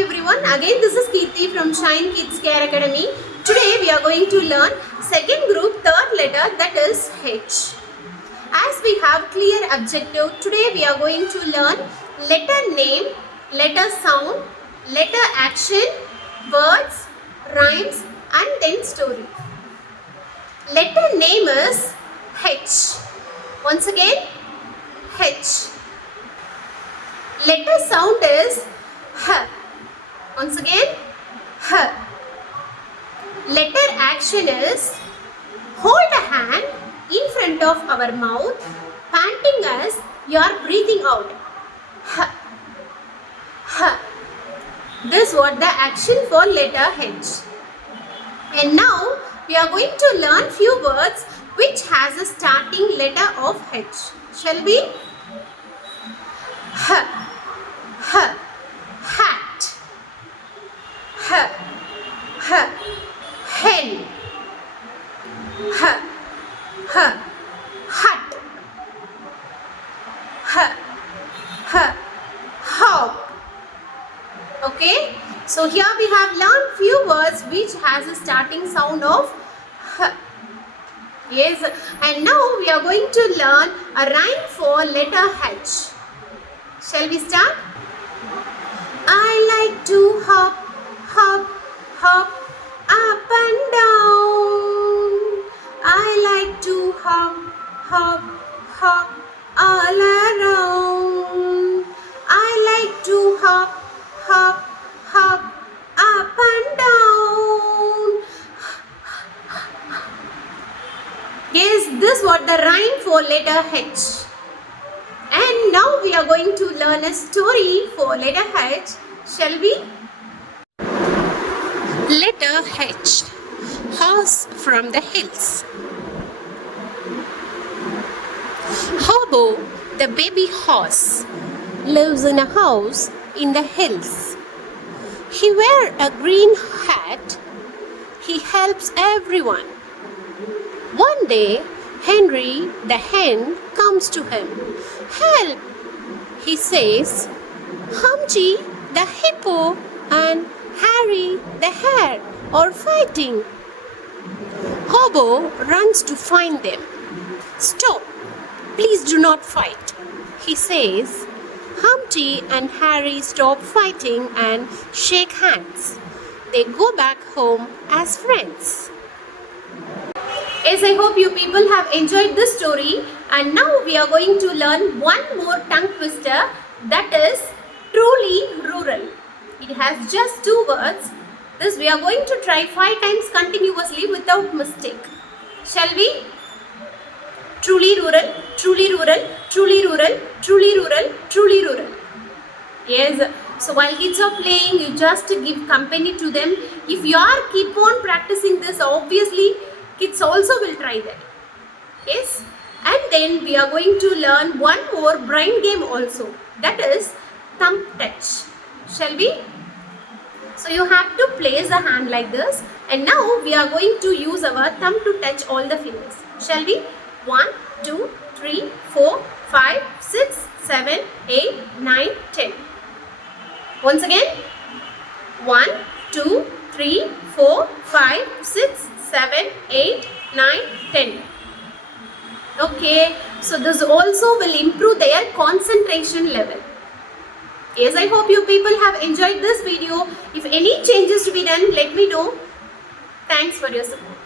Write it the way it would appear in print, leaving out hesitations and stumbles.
everyone, again this is Kirti from Shine Kids Care Academy. Today we are going to learn second group third letter, that is H. As we have clear objective, today we are going to learn letter name, letter sound, letter action, words, rhymes and then story. Letter name is H. Once again, H. Letter sound is H. Once again, H. Letter action is hold a hand in front of our mouth, panting as you are breathing out. H. H. This was the action for letter H. And now we are going to learn few words which has a starting letter of H. Shall we? H. H. Hat. H. H. Hen. H. H. Hut. H. H. Hop. Okay, so here we have learned few words which has a starting sound of H. Yes, and now we are going to learn a rhyme for letter H. Shall we start? I like to hop, hop, hop up and down. I like to hop, hop, hop all around. I like to hop, hop, hop up and down. Yes, this was the rhyme for letter H. And now we are going to learn a story for letter H. Shall we? Letter H. Horse from the hills. Hobo, the baby horse, lives in a house in the hills. He wears a green hat. He helps everyone. One day, Henry the hen comes to him. Help, he says. Humpty the hippo and Harry the hare are fighting. Hobo runs to find them. Stop, please do not fight, he says. Humpty and Harry stop fighting and shake hands. They go back home as friends. Yes, I hope you people have enjoyed this story, and now we are going to learn one more tongue twister, that is truly rural. It has just two words. This we are going to try 5 times continuously without mistake. Shall we? Truly rural, truly rural, truly rural, truly rural, truly rural. Yes, so while kids are playing, you just give company to them. If you are keep on practicing this, obviously kids also will try that. Yes, and then we are going to learn one more brain game also, that is thumb touch. Shall we? So you have to place a hand like this, and now we are going to use our thumb to touch all the fingers. Shall we? 1, 2, 3, 4, 5, 6, 7, 8, 9, 10. Once again. 1, 2, 3, 4, 5, 6, 7, 8, 9, 10. Okay, so this also will improve their concentration level. Yes, I hope you people have enjoyed this video. If any changes to be done, let me know. Thanks for your support.